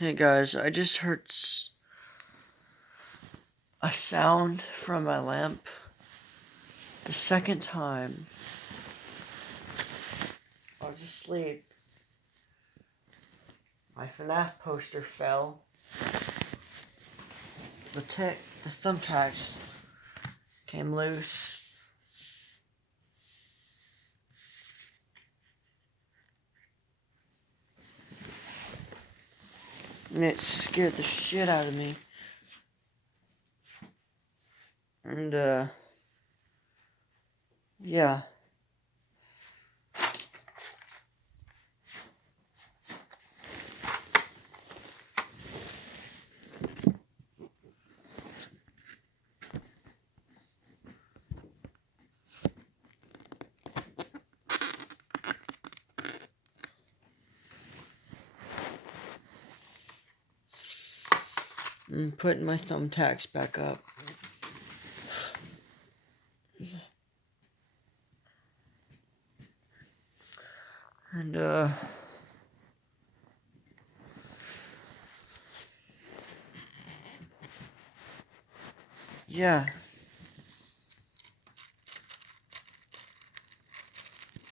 Okay, guys, I just heard a sound from my lamp. The second time. I was asleep. My FNAF poster fell. The thumbtacks came loose. And it scared the shit out of me. And, yeah. I'm putting my thumbtacks back up. And, yeah.